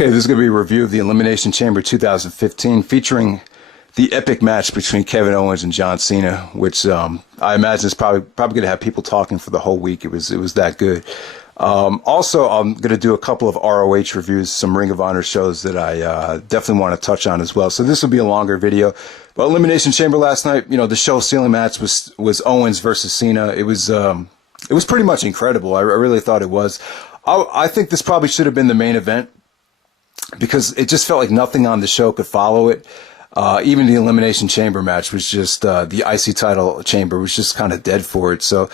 Okay, this is going to be a review of the Elimination Chamber 2015 featuring the epic match between Kevin Owens and John Cena, which I imagine is probably going to have people talking for the whole week. It was that good. Also, I'm going to do a couple of ROH reviews, some Ring of Honor shows that I definitely want to touch on as well. So this will be a longer video. But Elimination Chamber last night, you know, the show ceiling match was Owens versus Cena. It was pretty much incredible. I really thought it was. I think this probably should have been the main event, because it just felt like nothing on the show could follow it. Even the Elimination Chamber match was just, the IC title chamber was just kind of dead for it. So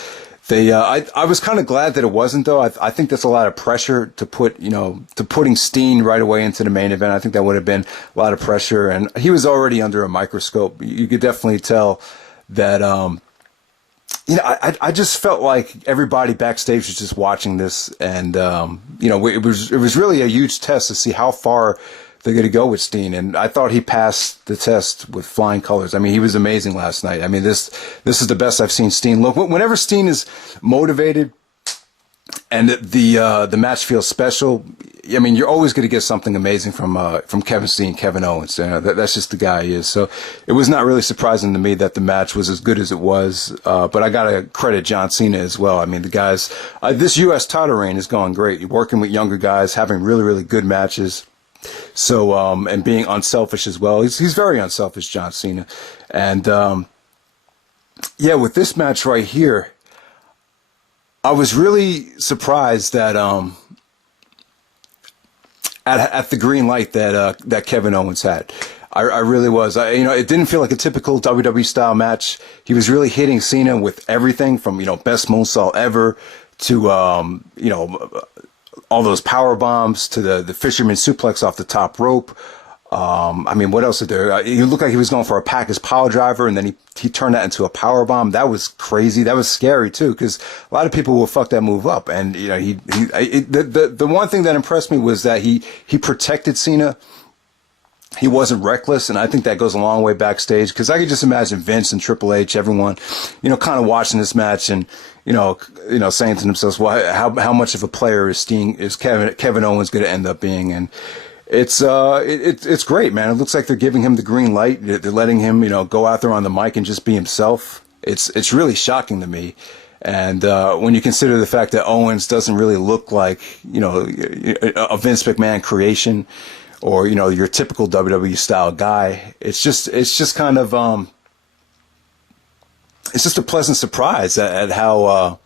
I was kind of glad that it wasn't, though. I think that's a lot of pressure to put, putting Steen right away into the main event. I think that would have been a lot of pressure, and he was already under a microscope. You could definitely tell that, I just felt like everybody backstage was just watching this, and it was really a huge test to see how far they're going to go with Steen, and I thought he passed the test with flying colors. I mean, he was amazing last night. I mean, this is the best I've seen Steen look. Whenever Steen is motivated and the match feels special, I mean, you're always going to get something amazing from Kevin Steen, Kevin Owens. That's just the guy he is. So it was not really surprising to me that the match was as good as it was. But I got to credit John Cena as well. I mean, the guys, this U.S. title reign is going great. You're working with younger guys, having really, really good matches. So, and being unselfish as well. He's very unselfish, John Cena. And, with this match right here, I was really surprised that, at the green light that Kevin Owens had. I really was. It didn't feel like a typical WWE style match. He was really hitting Cena with everything from, best moonsault ever to, all those power bombs to the fisherman suplex off the top rope. What else did there? He looked like he was going for a Packers power driver, and then he turned that into a power bomb. That was crazy. That was scary too, because a lot of people will fuck that move up. And the one thing that impressed me was that he protected Cena. He wasn't reckless, and I think that goes a long way backstage, because I could just imagine Vince and Triple H, everyone, kind of watching this match and, saying to themselves, well, how much of a player is Kevin Owens going to end up being? And it's great, man. It looks like they're giving him the green light. They're letting him, go out there on the mic and just be himself. It's really shocking to me. And when you consider the fact that Owens doesn't really look like, a Vince McMahon creation, or your typical WWE style guy, it's just kind of it's just a pleasant surprise at how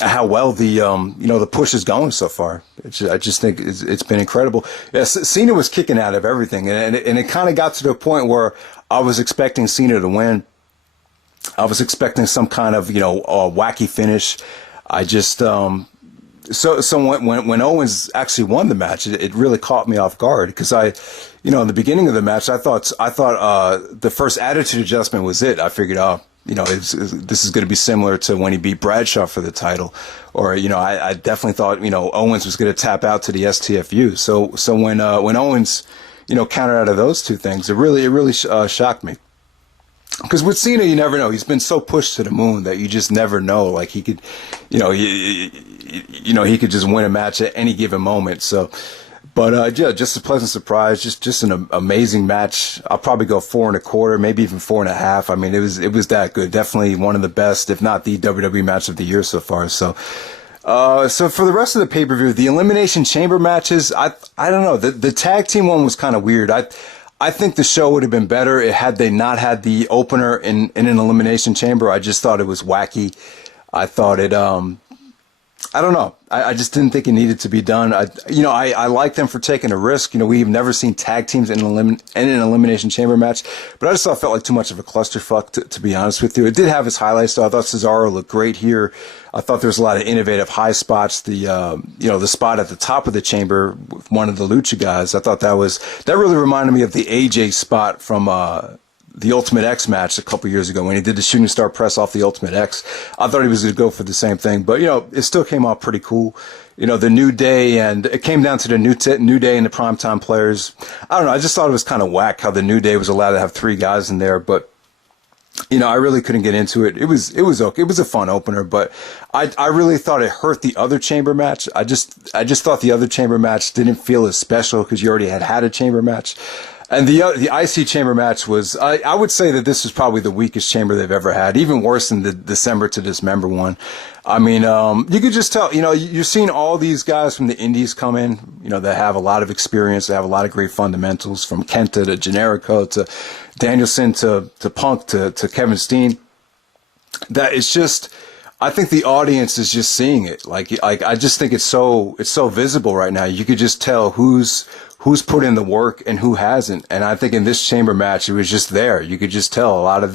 well the push is going so far. I just think it's been incredible. Yeah, Cena was kicking out of everything, and it kind of got to the point where I was expecting Cena to win. I was expecting some kind of a wacky finish. I just So when Owens actually won the match, it really caught me off guard, because in the beginning of the match, I thought the first attitude adjustment was it. I figured, this is going to be similar to when he beat Bradshaw for the title, or I definitely thought Owens was going to tap out to the STFU. So when Owens countered out of those two things, it really shocked me. Because with Cena, you never know. He's been so pushed to the moon that you just never know. Like, he could, he could just win a match at any given moment. So, but just a pleasant surprise. Just an amazing match. I'll probably go 4 1/4, maybe even 4 1/2. I mean, it was that good. Definitely one of the best, if not the WWE match of the year so far. So for the rest of the pay-per-view, the Elimination Chamber matches, I don't know. The tag team one was kind of weird. I think the show would have been better had they not had the opener in an Elimination Chamber. I just thought it was wacky. I thought it, I don't know. I just didn't think it needed to be done. I like them for taking a risk. We've never seen tag teams in an Elimination Chamber match, but I just thought it felt like too much of a clusterfuck, to be honest with you. It did have its highlights, though. I thought Cesaro looked great here. I thought there was a lot of innovative high spots. The spot at the top of the chamber with one of the Lucha guys, I thought that really reminded me of the AJ spot from, the Ultimate X match a couple years ago when he did the shooting star press off the Ultimate X. I thought he was going to go for the same thing, but it still came out pretty cool. The New Day, and it came down to the New Day and the Primetime Players. I don't know. I just thought it was kind of whack how the New Day was allowed to have 3 guys in there, but I really couldn't get into it. It was okay. It was a fun opener, but I really thought it hurt the other chamber match. I just thought the other chamber match didn't feel as special because you already had a chamber match. And the IC chamber match was, I would say that this was probably the weakest chamber they've ever had, even worse than the December to Dismember one. I mean, you could just tell, you're seeing all these guys from the indies come in, that have a lot of experience, they have a lot of great fundamentals, from Kenta to Generico to Danielson to Punk to Kevin Steen. That it's just, I think the audience is just seeing it. Like I just think it's so visible right now. You could just tell who's put in the work and who hasn't. And I think in this chamber match, it was just there. You could just tell a lot of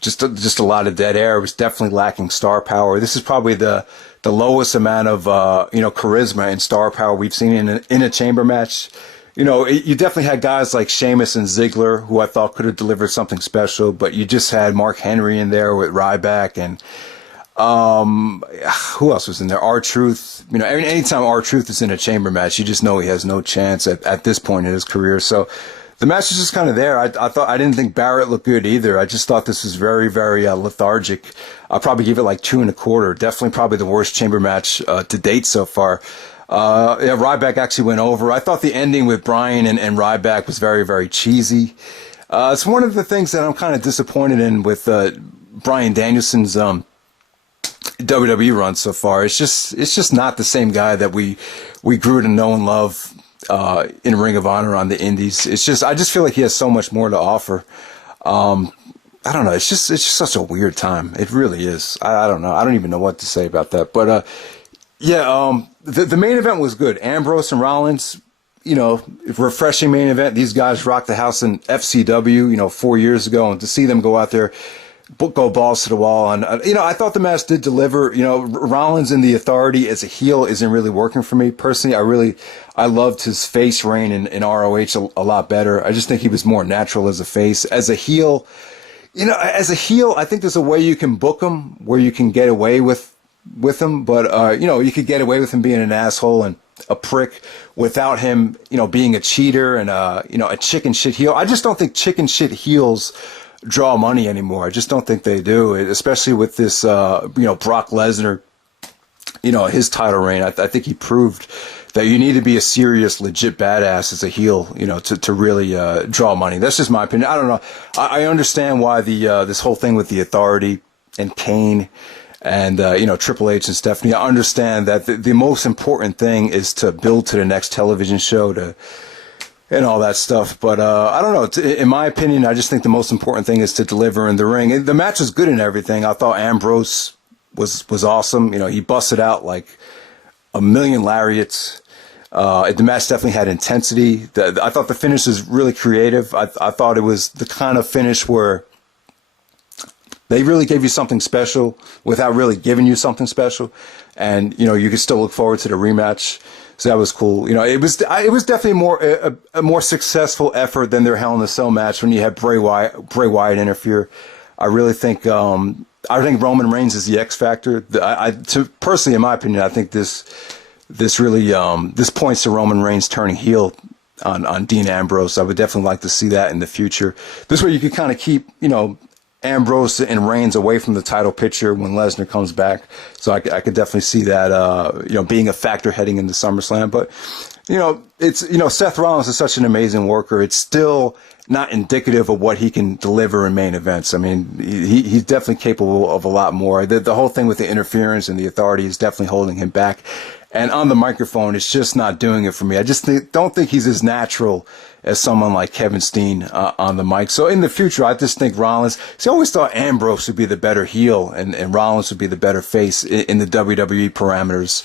just a lot of dead air. It was definitely lacking star power. This is probably the lowest amount of, charisma and star power we've seen in a chamber match. You definitely had guys like Sheamus and Ziggler, who I thought could have delivered something special, but you just had Mark Henry in there with Ryback and, who else was in there? R-Truth. Anytime R-Truth is in a chamber match, you just know he has no chance at this point in his career. So the match is just kind of there. I didn't think Barrett looked good either. I just thought this was very, very lethargic. I'll probably give it like 2.25. Definitely probably the worst chamber match to date so far. Ryback actually went over. I thought the ending with Bryan and Ryback was very, very cheesy. It's one of the things that I'm kind of disappointed in with Bryan Danielson's WWE run so far. It's just not the same guy that we grew to know and love in Ring of Honor on the indies. I just feel like he has so much more to offer. I don't know. It's just such a weird time. It really is. I don't know. I don't even know what to say about that. But the main event was good. Ambrose and Rollins, refreshing main event. These guys rocked the house in FCW, 4 years ago, and to see them go out there, go balls to the wall. And, I thought the match did deliver. Rollins in the Authority as a heel isn't really working for me. Personally, I loved his face reign in ROH a lot better. I just think he was more natural as a face. As a heel, I think there's a way you can book him where you can get away with him. But, you could get away with him being an asshole and a prick without him, being a cheater and, a chicken shit heel. I just don't think chicken shit heels draw money anymore. I just don't think they do, especially with this, Brock Lesnar, his title reign. I think he proved that you need to be a serious, legit badass as a heel, to really draw money. That's just my opinion. I don't know. I understand why this whole thing with the Authority and Kane and, Triple H and Stephanie. I understand that the most important thing is to build to the next television show and all that stuff. But I don't know. In my opinion, I just think the most important thing is to deliver in the ring. The match was good and everything. I thought Ambrose was awesome. He busted out like a million lariats. The match definitely had intensity. I thought the finish was really creative. I thought it was the kind of finish where they really gave you something special without really giving you something special. And, you could still look forward to the rematch. So that was cool. It was definitely a more successful effort than their Hell in a Cell match when you had Bray Wyatt interfere. I really think Roman Reigns is the X factor. Personally, in my opinion, I think this really this points to Roman Reigns turning heel on Dean Ambrose. I would definitely like to see that in the future. This way you could kind of keep, Ambrose and Reigns away from the title picture when Lesnar comes back. So I could definitely see that, being a factor heading into SummerSlam. But, Seth Rollins is such an amazing worker. It's still not indicative of what he can deliver in main events. I mean, he's definitely capable of a lot more. The whole thing with the interference and the Authority is definitely holding him back. And on the microphone, it's just not doing it for me. I just don't think he's as natural as someone like Kevin Steen on the mic. So in the future, I just think Rollins, I always thought Ambrose would be the better heel and Rollins would be the better face in the WWE parameters.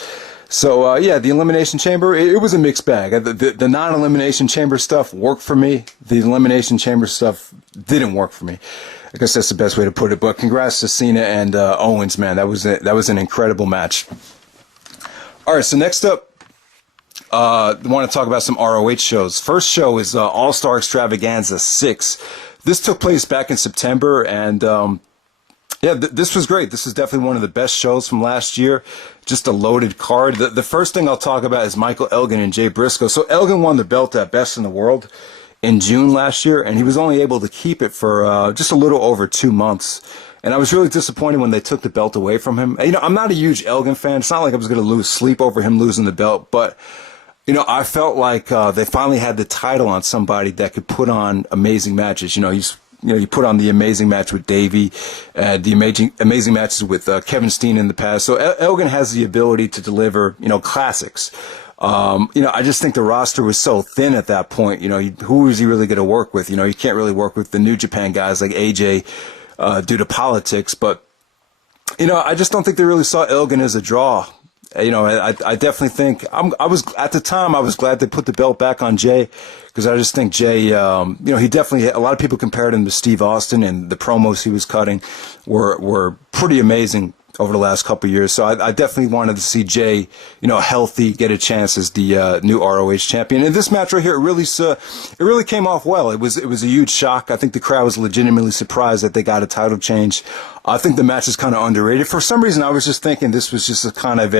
So, the Elimination Chamber, it was a mixed bag. The non-Elimination Chamber stuff worked for me. The Elimination Chamber stuff didn't work for me. I guess that's the best way to put it. But congrats to Cena and Owens, man. That was an incredible match. All right, so next up, I want to talk about some ROH shows. First show is All Star Extravaganza 6. This took place back in September, and this was great. This is definitely one of the best shows from last year. Just a loaded card. The first thing I'll talk about is Michael Elgin and Jay Briscoe. So Elgin won the belt at Best in the World in June last year, and he was only able to keep it for just a little over 2 months. And I was really disappointed when they took the belt away from him. And, I'm not a huge Elgin fan. It's not like I was going to lose sleep over him losing the belt, but I felt like they finally had the title on somebody that could put on amazing matches. You put on the amazing match with Davey, the amazing matches with Kevin Steen in the past. So Elgin has the ability to deliver, classics. I just think the roster was so thin at that point. Who was he really going to work with? You can't really work with the New Japan guys like AJ due to politics. But, I just don't think they really saw Elgin as a draw. I definitely think I was at the time. I was glad they put the belt back on Jay because I just think Jay, he definitely. A lot of people compared him to Steve Austin, and the promos he was cutting were pretty amazing over the last couple of years. So I definitely wanted to see Jay, healthy, get a chance as the new ROH champion. And this match right here, it really came off well. It was a huge shock. I think the crowd was legitimately surprised that they got a title change. I think the match is kind of underrated. For some reason, I was just thinking this was just a kind of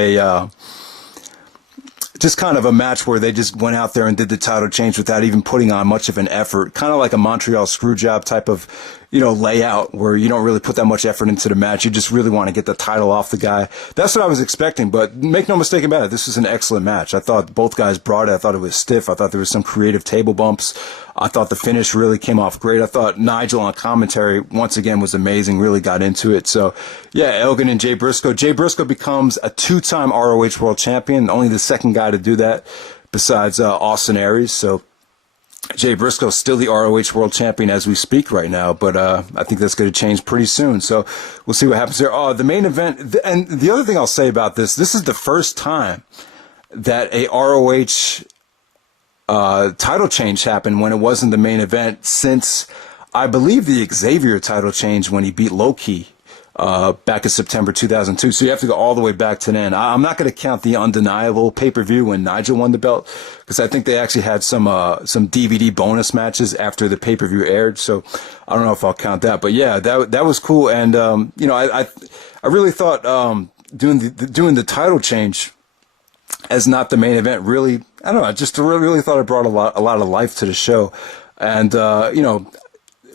a match where they just went out there and did the title change without even putting on much of an effort. Kind of like a Montreal Screwjob type of, layout where you don't really put that much effort into the match. You just really want to get the title off the guy. That's what I was expecting, but make no mistake about it. This was an excellent match. I thought both guys brought it. I thought it was stiff. I thought there was some creative table bumps. I thought the finish really came off great. I thought Nigel on commentary once again was amazing, really got into it. So yeah, Elgin and Jay Briscoe. Jay Briscoe becomes a 2-time ROH World Champion, only the second guy to do that besides Austin Aries. So Jay Briscoe's still the ROH World Champion as we speak right now, but I think that's going to change pretty soon. So we'll see what happens there. Oh, the main event, and the other thing I'll say about this is the first time that a ROH title change happened when it wasn't the main event since, I believe, the Xavier title change when he beat Low-Key back in September 2002. So you have to go all the way back to then. I'm not going to count the Undeniable pay-per-view when Nigel won the belt because I think they actually had some DVD bonus matches after the pay-per-view aired. So I don't know if I'll count that. But yeah, that was cool. And I really thought doing the title change as not the main event really, I don't know, I just really thought it brought a lot of life to the show. And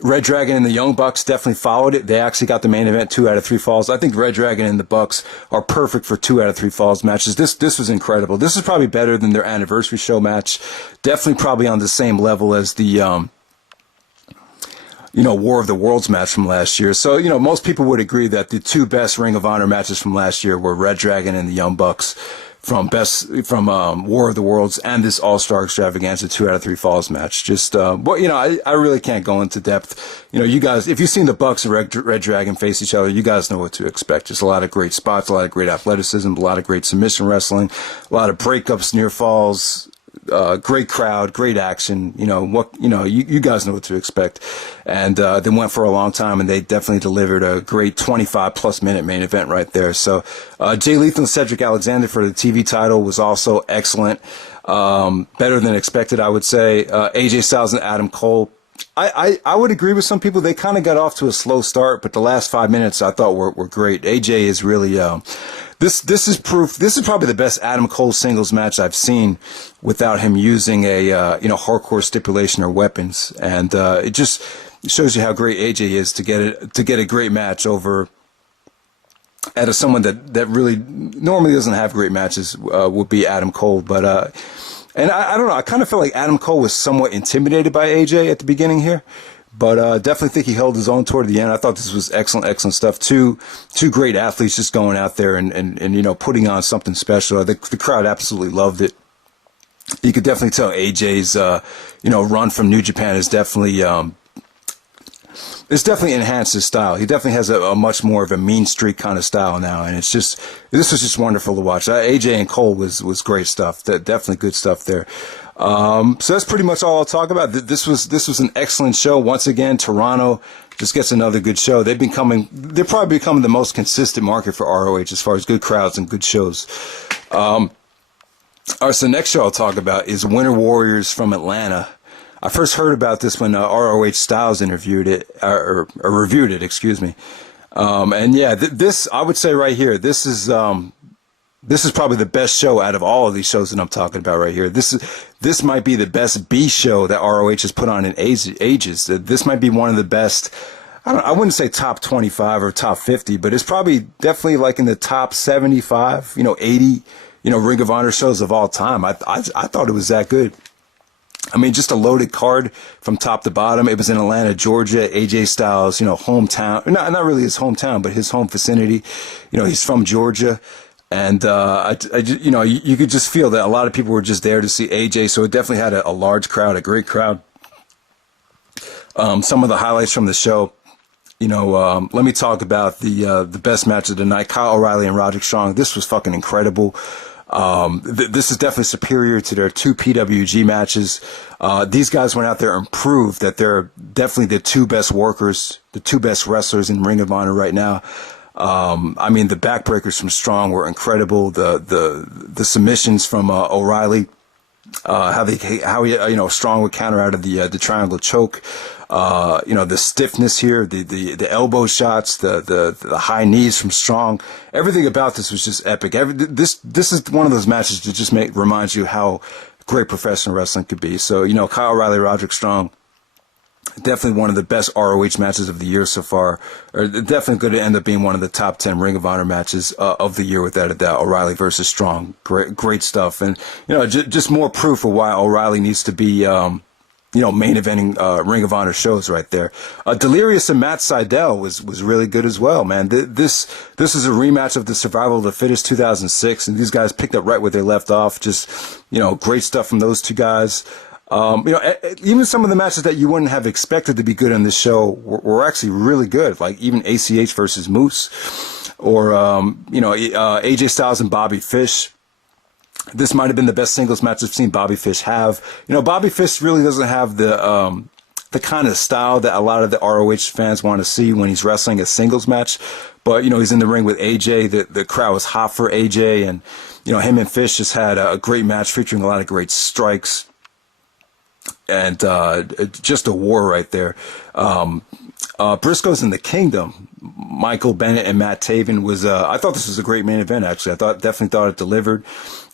Red Dragon and the Young Bucks definitely followed it. They actually got the main event 2 out of 3 falls. I think Red Dragon and the Bucks are perfect for 2 out of 3 falls matches. This was incredible. This is probably better than their anniversary show match. Definitely probably on the same level as the War of the Worlds match from last year. So, most people would agree that the 2 best Ring of Honor matches from last year were Red Dragon and the Young Bucks from War of the Worlds and this All Star Extravaganza 2 out of 3 falls match. Just, I really can't go into depth. You guys, if you've seen the Bucks and Red Dragon face each other, you guys know what to expect. Just a lot of great spots, a lot of great athleticism, a lot of great submission wrestling, a lot of breakups, near falls, great crowd, great action. You guys know what to expect. And they went for a long time, and they definitely delivered a great 25+ minute main event right there. So Jay Lethal and Cedric Alexander for the TV title was also excellent. Better than expected, I would say. AJ Styles and Adam Cole. I would agree with some people. They kind of got off to a slow start, but the last 5 minutes I thought were great. AJ is really this is proof. This is probably the best Adam Cole singles match I've seen without him using a hardcore stipulation or weapons, and it just shows you how great AJ is to get a great match over at someone that really normally doesn't have great matches would be Adam Cole, but. And I don't know, I kind of felt like Adam Cole was somewhat intimidated by AJ at the beginning here, but definitely think he held his own toward the end. I thought this was excellent stuff. Two great athletes just going out there and putting on something special. The crowd absolutely loved it. You could definitely tell AJ's run from New Japan is definitely it's definitely enhanced his style. He definitely has a much more of a mean streak kind of style now, and this was just wonderful to watch. AJ and Cole was great stuff. Definitely good stuff there. So that's pretty much all I'll talk about. This was an excellent show. Once again, Toronto just gets another good show. They're probably becoming the most consistent market for ROH as far as good crowds and good shows. All right, so the next show I'll talk about is Winter Warriors from Atlanta. I first heard about this when ROH Styles interviewed it, or reviewed it, excuse me. And yeah, this, I would say right here, this is this is probably the best show out of all of these shows that I'm talking about right here. This might be the best B show that ROH has put on in ages. This might be one of the best. I wouldn't say top 25 or top 50, but it's probably definitely like in the top 75, 80, Ring of Honor shows of all time. I thought it was that good. I mean, just a loaded card from top to bottom. It was in Atlanta, Georgia, AJ Styles, hometown. Not really his hometown, but his home vicinity. He's from Georgia. And, you could just feel that a lot of people were just there to see AJ. So it definitely had a large crowd, a great crowd. Some of the highlights from the show, let me talk about the best match of the night, Kyle O'Reilly and Roderick Strong. This was fucking incredible. This is definitely superior to their 2 PWG matches. These guys went out there and proved that they're definitely the 2 best workers, the 2 best wrestlers in Ring of Honor right now. I mean, the backbreakers from Strong were incredible. The submissions from O'Reilly, how he Strong would counter out of the triangle choke. The stiffness here, the elbow shots, the high knees from Strong. Everything about this was just epic. This is one of those matches that just reminds you how great professional wrestling could be. So, Kyle O'Reilly, Roderick Strong, definitely one of the best ROH matches of the year so far. Or definitely going to end up being one of the top 10 Ring of Honor matches of the year, without a doubt. O'Reilly versus Strong, great stuff. And just more proof of why O'Reilly needs to be main eventing Ring of Honor shows right there. Delirious and Matt Sydal was really good as well, man. This is a rematch of the Survival of the Fittest 2006, and these guys picked up right where they left off. Just, great stuff from those 2 guys. Even some of the matches that you wouldn't have expected to be good on this show were actually really good, like even ACH versus Moose, or, AJ Styles and Bobby Fish. This might have been the best singles match I've seen Bobby Fish have. Bobby Fish really doesn't have the kind of style that a lot of the ROH fans want to see when he's wrestling a singles match. But, he's in the ring with AJ. The crowd was hot for AJ. And, him and Fish just had a great match featuring a lot of great strikes. And just a war right there. Briscoe's in the Kingdom. Michael Bennett and Matt Taven was, I thought this was a great main event, actually. Definitely thought it delivered.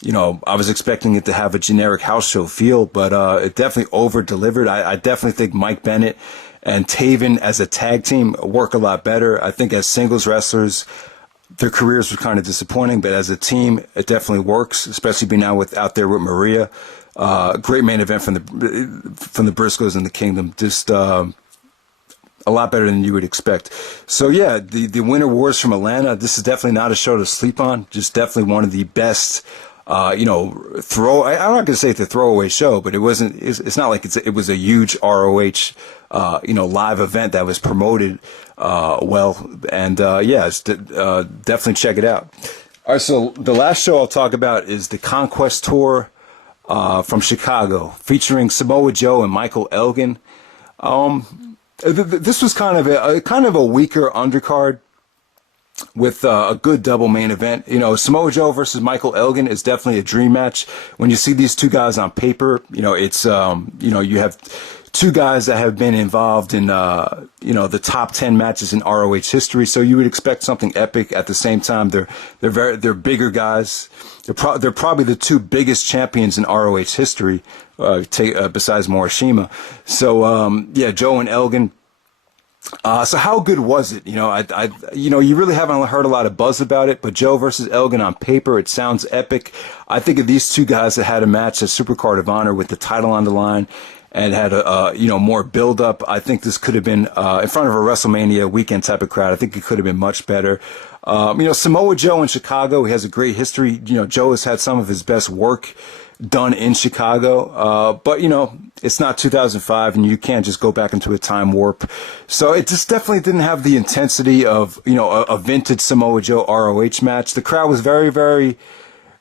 I was expecting it to have a generic house show feel, but it definitely over-delivered. I definitely think Mike Bennett and Taven as a tag team work a lot better. I think as singles wrestlers, their careers were kind of disappointing, but as a team, it definitely works, especially being out there with Maria. Great main event from the Briscoes in the Kingdom. Just a lot better than you would expect. So yeah, the Winter Wars from Atlanta. This is definitely not a show to sleep on. Just definitely one of the best. I'm not going to say it's a throwaway show, but it wasn't. It's not like it was a huge ROH, live event that was promoted well. And definitely check it out. All right, so the last show I'll talk about is the Conquest tour from Chicago, featuring Samoa Joe and Michael Elgin. This was kind of a weaker undercard with a good double main event. Samoa Joe versus Michael Elgin is definitely a dream match. When you see these 2 guys on paper, it's you have 2 guys that have been involved in the top 10 matches in ROH history. So you would expect something epic. At the same time, they're bigger guys. They're probably the 2 biggest champions in ROH history, besides Morishima. So Joe and Elgin. So how good was it? You really haven't heard a lot of buzz about it, but Joe versus Elgin on paper, it sounds epic. I think of these 2 guys that had a match at Supercard of Honor with the title on the line and had more build up. I think this could have been in front of a WrestleMania weekend type of crowd. I think it could have been much better. Samoa Joe in Chicago, he has a great history. Joe has had some of his best work done in Chicago, but it's not 2005 and you can't just go back into a time warp. So it just definitely didn't have the intensity of, a vintage Samoa Joe ROH match. The crowd was very, very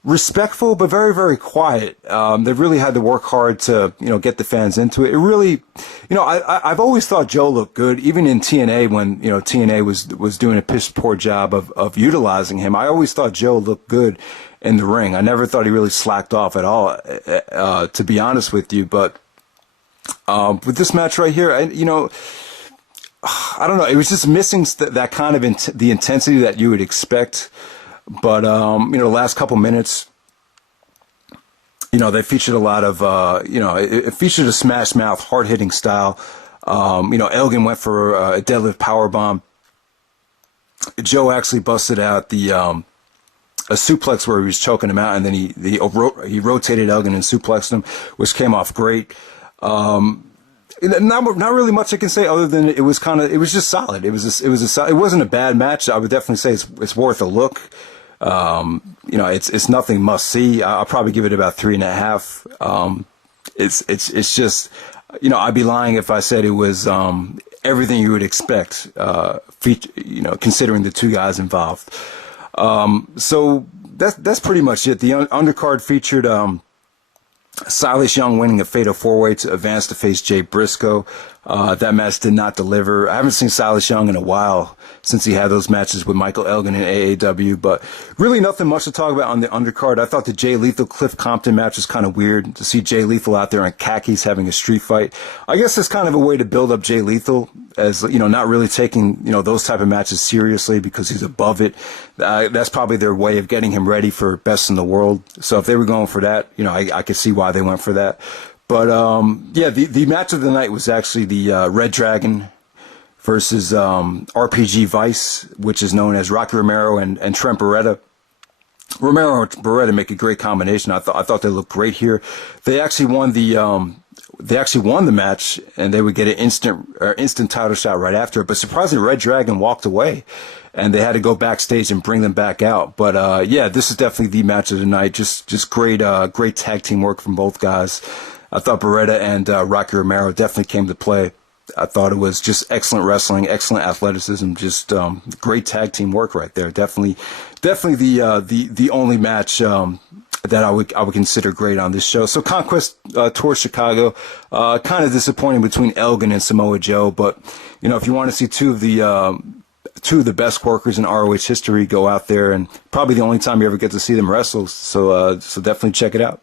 respectful, but very, very quiet. They really had to work hard to, get the fans into it. It really, I've always thought Joe looked good, even in TNA when, TNA was doing a piss poor job of utilizing him. I always thought Joe looked good in the ring. I never thought he really slacked off at all, to be honest with you. But with this match right here, I don't know. It was just missing that kind of the intensity that you would expect. But the last couple minutes, they featured a lot of it featured a smash mouth, hard hitting style. Elgin went for a deadlift power bomb. Joe actually busted out a suplex where he was choking him out, and then he rotated Elgin and suplexed him, which came off great. Not really much I can say other than it was just solid. It wasn't a bad match. I would definitely say it's worth a look. It's nothing must see. I'll probably give it about 3.5. It's just, I'd be lying if I said it was everything you would expect, considering the two guys involved. So that's pretty much it. The undercard featured Silas Young winning a fatal 4-way to advance to face Jay Briscoe. That match did not deliver. I haven't seen Silas Young in a while since he had those matches with Michael Elgin in AAW, but really nothing much to talk about on the undercard. I thought the Jay Lethal Cliff Compton match was kind of weird to see Jay Lethal out there in khakis having a street fight. I guess it's kind of a way to build up Jay Lethal as, not really taking, those type of matches seriously because he's above it. That's probably their way of getting him ready for Best in the World. So if they were going for that, I could see why they went for that. But, the match of the night was actually the Red Dragon versus RPG Vice, which is known as Rocky Romero and Trent Beretta. Romero and Beretta make a great combination. I thought they looked great here. They actually won the match, and they would get an instant title shot right after it. But surprisingly, Red Dragon walked away, and they had to go backstage and bring them back out. But this is definitely the match of the night. Just great tag team work from both guys. I thought Beretta and Rocky Romero definitely came to play. I thought it was just excellent wrestling, excellent athleticism, just great tag team work right there. Definitely the only match that I would consider great on this show. So Conquest tour Chicago, kind of disappointing between Elgin and Samoa Joe, but if you want to see two of the best workers in ROH history, go out there, and probably the only time you ever get to see them wrestle. So definitely check it out.